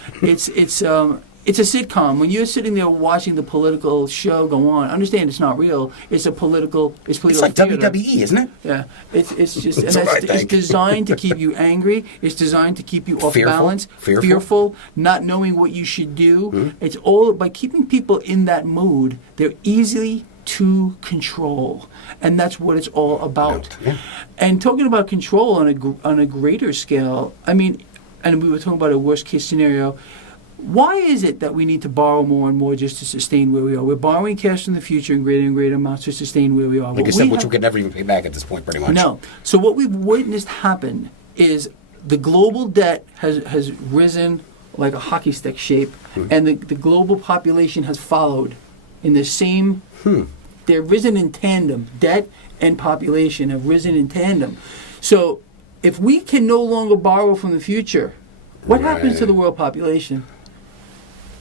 It's a sitcom. When you're sitting there watching the political show go on, understand it's not real. It's political It's like theater. WWE, isn't it? Yeah, it's just It's designed to keep you angry. It's designed to keep you off balance, fearful, not knowing what you should do. It's all by keeping people in that mood. They're easily to control, and that's what it's all about. Yeah. And talking about control on a greater scale, and we were talking about a worst case scenario. Why is it that we need to borrow more and more just to sustain where we are? We're borrowing cash in the future in greater and greater amounts to sustain where we are. Like you said, which we could never even pay back at this point, pretty much. No. So what we've witnessed happen is the global debt has risen like a hockey stick shape, and the global population has followed in the same. They're risen in tandem. Debt and population have risen in tandem. So if we can no longer borrow from the future, what happens to the world population?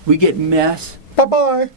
We get mass. Bye-bye.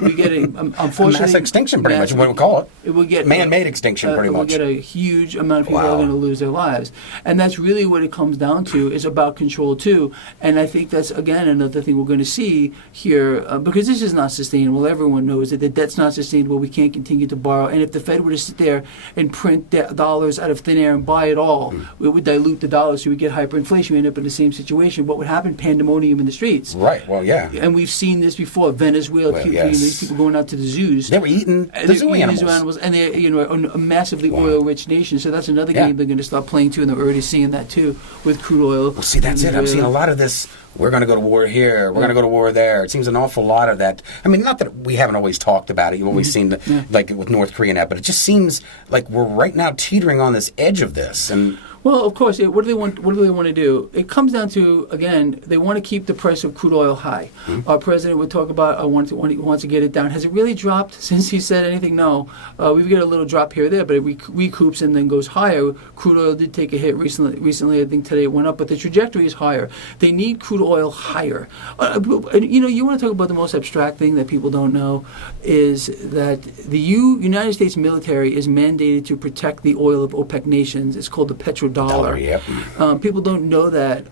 We get unfortunately mass extinction, pretty much, what we call it. It will get man-made extinction, pretty much. We'll get a huge amount of people are going to lose their lives, and that's really what it comes down to. Is about control too, and I think that's again another thing we're going to see here because this is not sustainable. Everyone knows that the debt's not sustainable. We can't continue to borrow, and if the Fed were to sit there and print dollars out of thin air and buy it all, it would dilute the dollar, so we get hyperinflation. We end up in the same situation. What would happen? Pandemonium in the streets. Right. Well, yeah. And we've seen this before. Venezuela, these people going out to the zoos. They were eating the zoo animals. And they're a massively oil-rich nation. So that's another game they're going to start playing too, and they're already seeing that too with crude oil. Well, see, that's it. I'm seeing a lot of this. We're going to go to war here. We're going to go to war there. It seems an awful lot of that. Not that we haven't always talked about it. You've always seen, like with North Korea and that, but it just seems like we're right now teetering on this edge of this. And Well, of course, what do they want? What do they want to do? It comes down to, again, they want to keep the price of crude oil high. Our president would talk about wants to get it down. Has it really dropped since he said anything? No. We've got a little drop here or there, but it recoups and then goes higher. Crude oil did take a hit recently. I think today it went up, but the trajectory is higher. They need crude oil higher. You want to talk about the most abstract thing that people don't know is that the United States military is mandated to protect the oil of OPEC nations. It's called the petrodollar. Yep. People don't know that.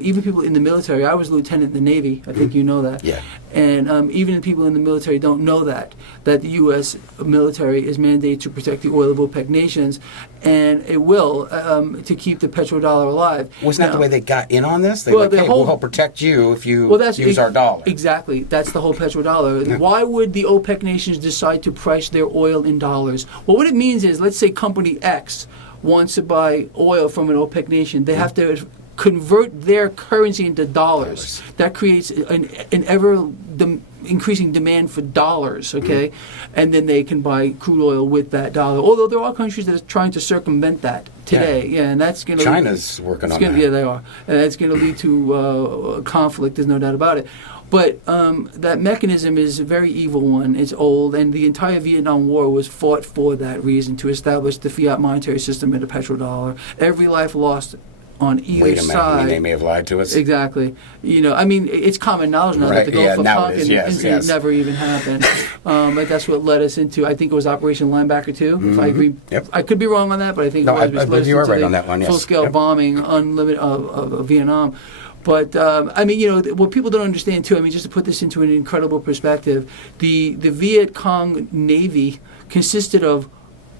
Even people in the military. I was a lieutenant in the Navy. I think you know that. Yeah. And even people in the military don't know that the U.S. military is mandated to protect the oil of OPEC nations, and it will to keep the petrodollar alive. Wasn't that the way they got in on this? We'll help protect you if you use our dollar. Exactly. That's the whole petrodollar. Yeah. Why would the OPEC nations decide to price their oil in dollars? Well, what it means is, let's say company X wants to buy oil from an OPEC nation. They have to convert their currency into dollars. That creates an ever increasing demand for dollars, okay? And then they can buy crude oil with that dollar. Although there are countries that are trying to circumvent that today. Yeah, and that's going to... China's working on that. Yeah, they are. And that's going to lead to conflict, there's no doubt about it. But that mechanism is a very evil one. It's old, and the entire Vietnam War was fought for that reason, to establish the fiat monetary system and the petrodollar. Every life lost on either side. They may have lied to us. Exactly. It's common knowledge now that the Gulf of Tonkin incident never even happened. But that's what led us into, I think it was Operation Linebacker 2, if I agree. Yep. I could be wrong on that, but I think I believe you are right on that one, yes. Full-scale bombing unlimited of Vietnam. But, what people don't understand, too, just to put this into an incredible perspective, the Viet Cong Navy consisted of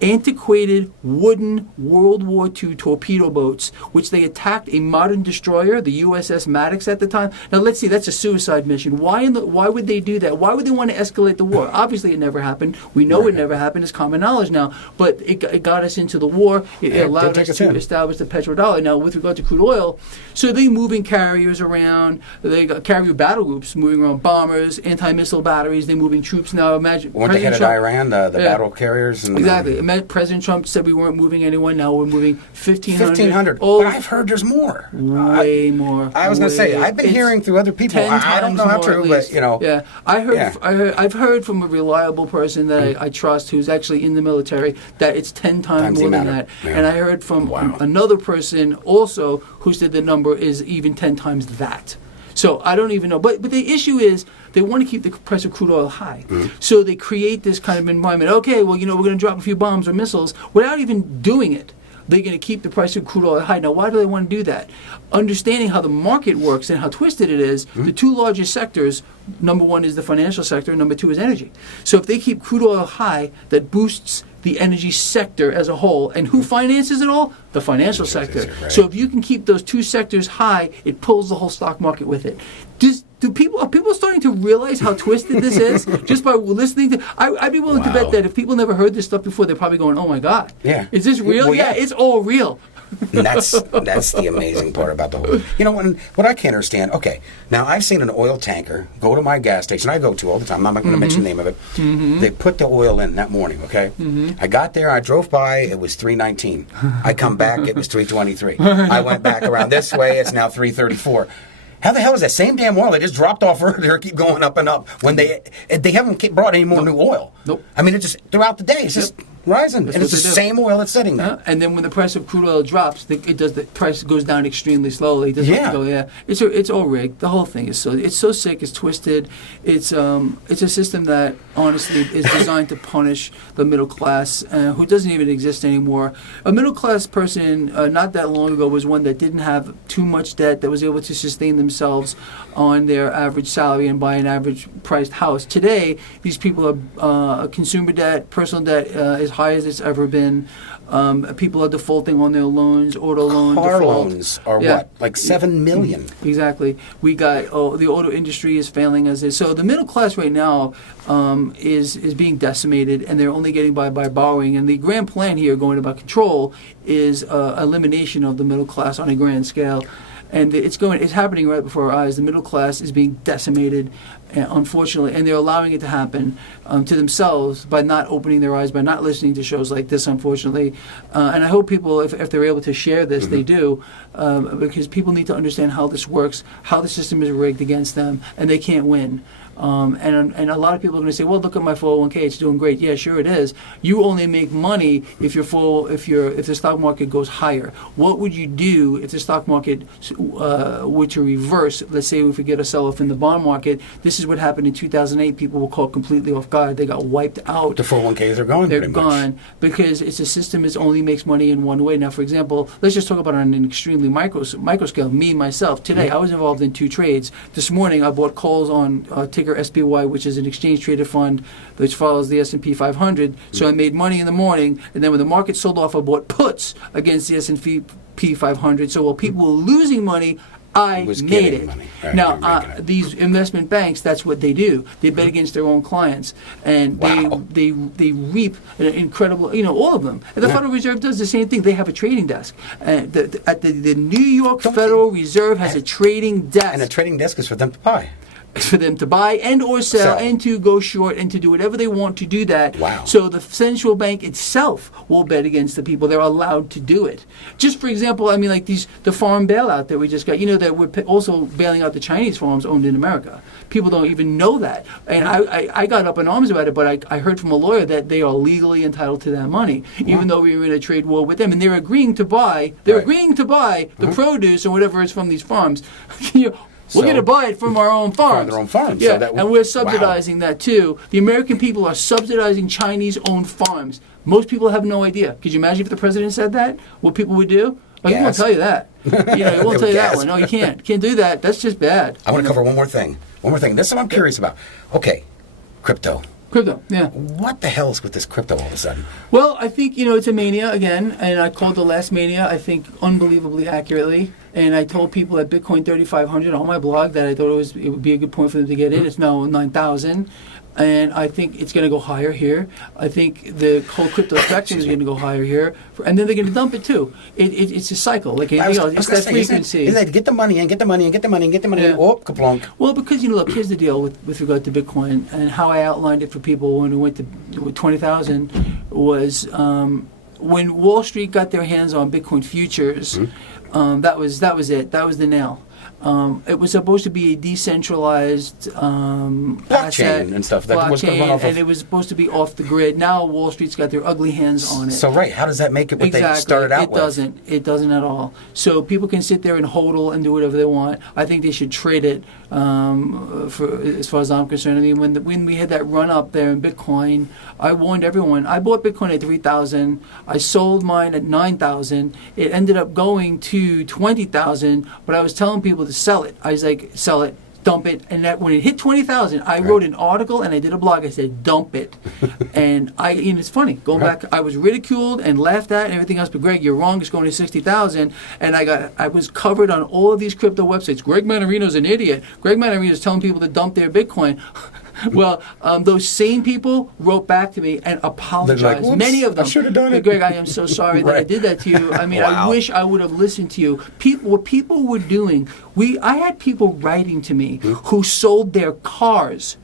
antiquated wooden World War II torpedo boats, which they attacked a modern destroyer, the USS Maddox at the time. Now, let's see, that's a suicide mission. Why would they do that? Why would they want to escalate the war? Obviously, it never happened. We know it never happened. It's common knowledge now. But it got us into the war. It allowed us to establish the petrodollar. Now, with regard to crude oil, so they moving carriers around. They got carrier battle groups moving around, bombers, anti-missile batteries. They're moving troops now. Imagine when they headed Iran, the battle carriers. And, exactly. President Trump said we weren't moving anyone. Now we're moving 1,500. 1,500. But I've heard there's more. Way more. I was going to say, I've been hearing through other people. I don't know how true, but Yeah, I've heard from a reliable person that I trust, who's actually in the military, that it's 10 times more than that. Yeah. And I heard from another person also who said the number is even 10 times that. So I don't even know. But the issue is they want to keep the price of crude oil high. So they create this kind of environment. Okay, well, we're going to drop a few bombs or missiles without even doing it. They're going to keep the price of crude oil high. Now, why do they want to do that? Understanding how the market works and how twisted it is, the two largest sectors, number one is the financial sector, number two is energy. So if they keep crude oil high, that boosts the energy sector as a whole. And who finances it all? The financial sector. Right. So if you can keep those two sectors high, it pulls the whole stock market with it. Are people starting to realize how twisted this is just by listening to? I'd be willing to bet that if people never heard this stuff before, they're probably going, "Oh my God, is this real?" Well, yeah, it's all real. And that's the amazing part about the whole. What I can't understand. Okay, now I've seen an oil tanker go to my gas station. I go to all the time. I'm not going to mention the name of it. They put the oil in that morning. Okay, I got there. I drove by. It was $3.19. I come back. It was $3.23. I went back around this way. It's now $3.34. How the hell is that same damn oil? They just dropped off earlier, keep going up and up when they haven't brought any more new oil. Nope. It just throughout the day it's just rising, and it's the same oil that's sitting there. And then when the price of crude oil drops, the price goes down extremely slowly. It doesn't go, It's all rigged. The whole thing is so sick. It's twisted. It's a system that honestly is designed to punish the middle class, who doesn't even exist anymore. A middle class person not that long ago was one that didn't have too much debt, that was able to sustain themselves on their average salary and buy an average priced house. Today, these people are consumer debt, personal debt as high as it's ever been. People are defaulting on their loans, auto loan Car default. loans are what? Like $7 million. Exactly. We got the auto industry is failing as is. So the middle class right now is being decimated, and they're only getting by borrowing. And the grand plan here, going about control, is elimination of the middle class on a grand scale. and it's happening right before our eyes. The middle class is being decimated, unfortunately, and they're allowing it to happen to themselves by not opening their eyes, by not listening to shows like this, unfortunately. And I hope people, if they're able to share this, they do, because people need to understand how this works, how the system is rigged against them, and they can't win. And a lot of people are going to say, well, look at my 401k, it's doing great. Yeah, sure it is. You only make money if the stock market goes higher. What would you do if the stock market were to reverse? Let's say if we get a sell-off in the bond market, this is what happened in 2008. People were caught completely off guard. They got wiped out. The 401ks are gone. They're gone because it's a system that only makes money in one way. Now, for example, let's just talk about it on an extremely micro scale. Me, myself, today, I was involved in 2 trades. This morning, I bought calls on ticker SPY, which is an exchange-traded fund which follows the S&P 500. So I made money in the morning, and then when the market sold off, I bought puts against the S&P 500. So while people were losing money, I made it. Right, now, these investment banks, that's what they do. They bet against their own clients, and they reap an incredible, all of them. And the Federal Reserve does the same thing. They have a trading desk. The New York Federal Reserve has a trading desk. And a trading desk is for them to buy. For them to buy and or sell and to go short and to do whatever they want to do that. Wow. So the central bank itself will bet against the people. They're allowed to do it. Just for example, I mean, like the farm bailout that we just got, that we're also bailing out the Chinese farms owned in America. People don't even know that. And I got up in arms about it, but I heard from a lawyer that they are legally entitled to that money, even though we were in a trade war with them. And they're agreeing to buy, the produce or whatever is from these farms. We're going to buy it from our own farms. From their own farms. Yeah, So and we're subsidizing that too. The American people are subsidizing Chinese-owned farms. Most people have no idea. Could you imagine if the president said that? What people would do? He won't tell you that. He won't tell you that one. No, you can't. Can't do that. That's just bad. I want to cover one more thing. This is what I'm curious about. Okay, crypto. Crypto, yeah. What the hell is with this crypto all of a sudden? Well, I think, it's a mania again, and I called the last mania, I think, unbelievably accurately. And I told people at Bitcoin 3,500 on my blog that I thought it would be a good point for them to get in. It's now 9,000. And I think it's going to go higher here. I think the whole crypto spectrum is going to go higher here. And then they're going to dump it too. It's a cycle, like anything else. It's that frequency. Isn't that get the money and get the money and get the money and get the money and oh, kaplunk. Well, because, look, here's the deal with regard to Bitcoin and how I outlined it for people when we went to 20,000 was when Wall Street got their hands on Bitcoin futures, that was it. That was the nail. It was supposed to be a decentralized blockchain and stuff. That was run off and it was supposed to be off the grid. Now Wall Street's got their ugly hands on it. So how does that make it what they started out with? It doesn't at all. So people can sit there and hodl and do whatever they want. I think they should trade it. As far as I'm concerned, I mean, when we had that run up there in Bitcoin, I warned everyone. I bought Bitcoin at 3,000. I sold mine at 9,000. It ended up going to 20,000. But I was telling people to sell it. I was like, sell it, dump it, and that when it hit 20,000, I wrote an article and I did a blog. I said, dump it, and it's funny going back. I was ridiculed and laughed at and everything else. But Greg, you're wrong. It's going to 60,000, and I was covered on all of these crypto websites. Greg Mannarino's an idiot. Greg Mannarino's telling people to dump their Bitcoin. Well, those same people wrote back to me and apologized. Like, many of them. I should have done it. Greg, I am so sorry that I did that to you. I mean, I wish I would have listened to you. What people were doing, I had people writing to me who sold their cars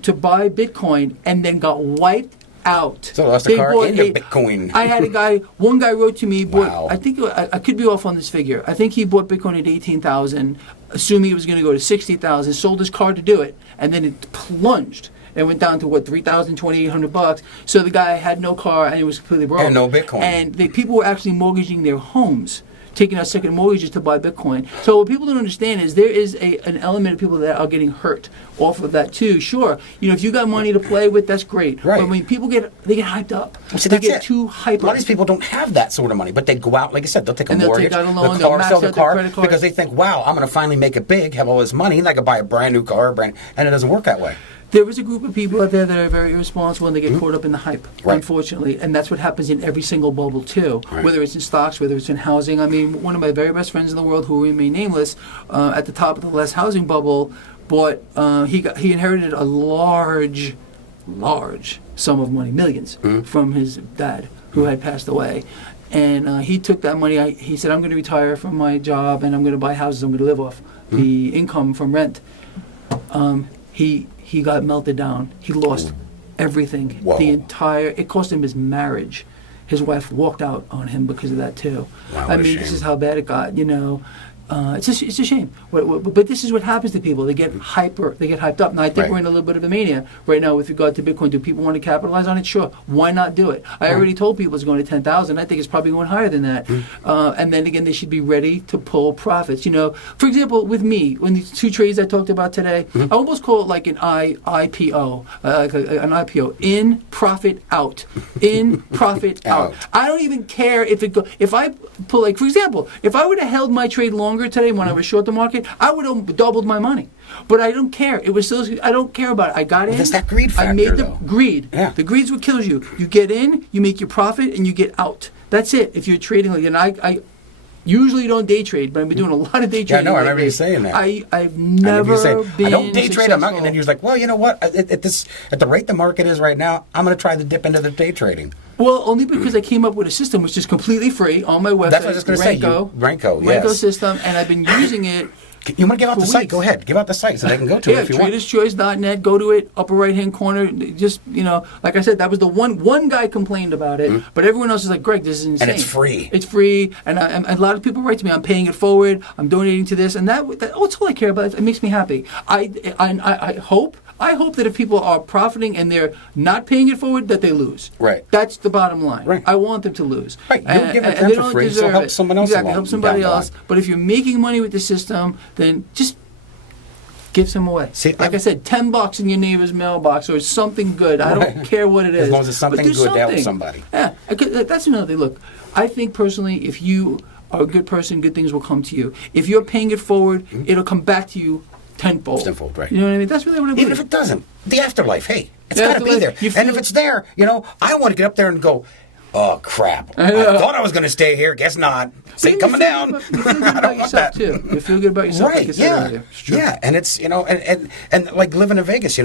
to buy Bitcoin and then got wiped out. So lost a car into Bitcoin. I had one guy wrote to me, I think I could be off on this figure. I think he bought Bitcoin at 18,000, assuming it was going to go to 60,000, sold his car to do it, and then it plunged. It went down to $3,000, $2,800. So the guy had no car and it was completely broke. And no Bitcoin. And the people were actually mortgaging their homes, taking out second mortgages to buy Bitcoin. So what people don't understand is there is an element of people that are getting hurt off of that too. Sure, if you got money to play with, that's great. Right. But when people get hyped up, they get too hyped up. A lot of these people don't have that sort of money, but they go out, like I said, they'll take a mortgage, take out a loan, they'll max sell out the their car credit card. because they think, wow, I'm going to finally make it big, have all this money, and I can buy a brand new car, and it doesn't work that way. There is a group of people out there that are very irresponsible and they get caught up in the hype, unfortunately. And that's what happens in every single bubble, too, whether it's in stocks, whether it's in housing. I mean, one of my very best friends in the world who remain nameless, at the top of the last housing bubble, he inherited a large sum of money, millions, from his dad, who had passed away. And he took that money. He said, I'm going to retire from my job and I'm going to buy houses. I'm going to live off the income from rent. He got melted down. He lost everything. Whoa. It cost him his marriage. His wife walked out on him because of that too. Wow, I what a mean, this shame. is how bad it got. It's a shame. But this is what happens to people. They get hyped up. Now, I think Right. we're in a little bit of a mania right now with regard to Bitcoin. Do people want to capitalize on it? Sure. Why not do it? I already told people it's going to 10,000. I think it's probably going higher than that. And then again, they should be ready to pull profits. For example, with me, when these two trades I talked about today, I almost call it like an IPO, an IPO, in, profit, out. In, profit, out. I don't even care if I pull, like, for example, if I would have held my trade longer today when I was short the market, I would have doubled my money. But I don't care. It was still. I don't care about it. I got in. There's that greed factor, I made the though. greed. Yeah. The greed's what kills you. You get in, you make your profit, and you get out. That's it. If you're trading, and I usually don't day trade, but I've been doing a lot of day trading. Yeah, no, I remember lately. you saying that. I've never been I don't day trade. I'm not. successful. And then he was like, well, you know what? At the rate the market is right now, I'm going to try to dip into the day trading. Well, only because I came up with a system which is completely free on my website. That's what I was going to say. Renko, yes. Renko system, and I've been using it. You want to give out the For site? weeks. Go ahead. Give out the site so they can go to it if you want. traderschoice.net. Go to it, upper right-hand corner. Just, like I said, that was the one guy complained about it, but everyone else is like, Greg, this is insane. And it's free. It's free, and a lot of people write to me, I'm paying it forward, I'm donating to this, and that's all I care about. It makes me happy. I hope that if people are profiting and they're not paying it forward, that they lose. Right. That's the bottom line. Right. I want them to lose. Right. You'll give it to them they for don't free, so deserve help it. someone else Exactly. along Help somebody down the else. line. But if you're making money with the system, then just give some away. See, like I said, $10 in your neighbor's mailbox or something good. I don't care what it is. As long as it's something But do good to help something. somebody. Yeah, that's another thing. Look, I think personally, if you are a good person, good things will come to you. If you're paying it forward, it'll come back to you tenfold. Tenfold, right. You know what I mean? That's really what I believe. Even if it doesn't, the afterlife, hey, it's The got to be there. afterlife, you And if feel- it's there, I want to get up there and go, oh, crap. I thought I was going to stay here. Guess not. See, You coming feel down. good about- You feel good I about don't want yourself, that. too. You feel good about yourself, like I Right, said yeah. earlier. It's true. Yeah, and it's, and like living in Vegas,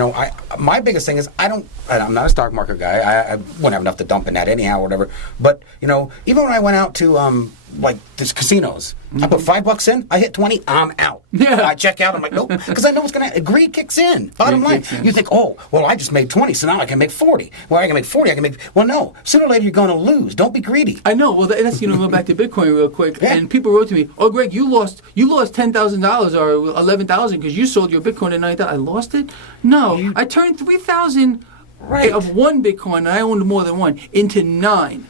my biggest thing is I'm not a stock market guy. I wouldn't have enough to dump in that anyhow or whatever. But, even when I went out to, like, these casinos, I put $5 in, I hit 20, I'm out. Yeah. I check out, I'm like, nope, because I know what's going to, greed kicks in. Bottom Greed line, kicks in. you think, oh, well, I just made 20, so now I can make 40. Well, I can make 40, well, no, sooner or later you're going to lose. Don't be greedy. I know. Well, that's going back to Bitcoin real quick. Yeah. And people wrote to me, "Oh, Greg, you lost $10,000 or $11,000 because you sold your Bitcoin at $9,000." I lost it? No, I turned 3,000 Right. of one Bitcoin, and I owned more than one, into 9.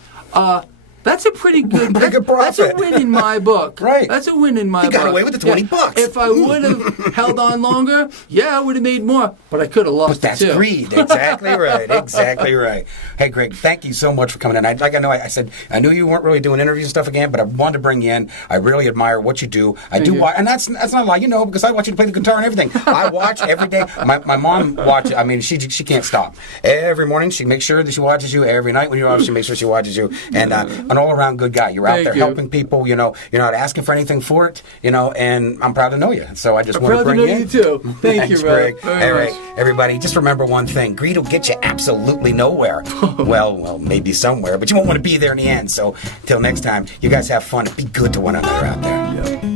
That's a pretty good. Pretty good That's a profit. win in my book. Right. That's a win in my book. You got away with the $20. If I would have held on longer, I would have made more, but I could have lost But that's it too. greed. Exactly right. Exactly right. Hey, Greg, thank you so much for coming in. I said, I knew you weren't really doing interviews and stuff again, but I wanted to bring you in. I really admire what you do. I do you. watch, and that's not a lie, because I watch you play the guitar and everything. I watch every day. My mom watches. I mean, she can't stop. Every morning, she makes sure that she watches you. Every night when you're off, she makes sure she watches you. And an all-around good guy. You're out Thank there you. helping people. You're not asking for anything for it. And I'm proud to know you. So I just I'm want to proud to bring know you you in. too. Thank Thanks, you, Rob. Greg. Very All right, much. everybody, just remember one thing. Greed will get you absolutely nowhere. well, maybe somewhere, but you won't want to be there in the end. So, until next time, you guys have fun and be good to one another out there. Yeah.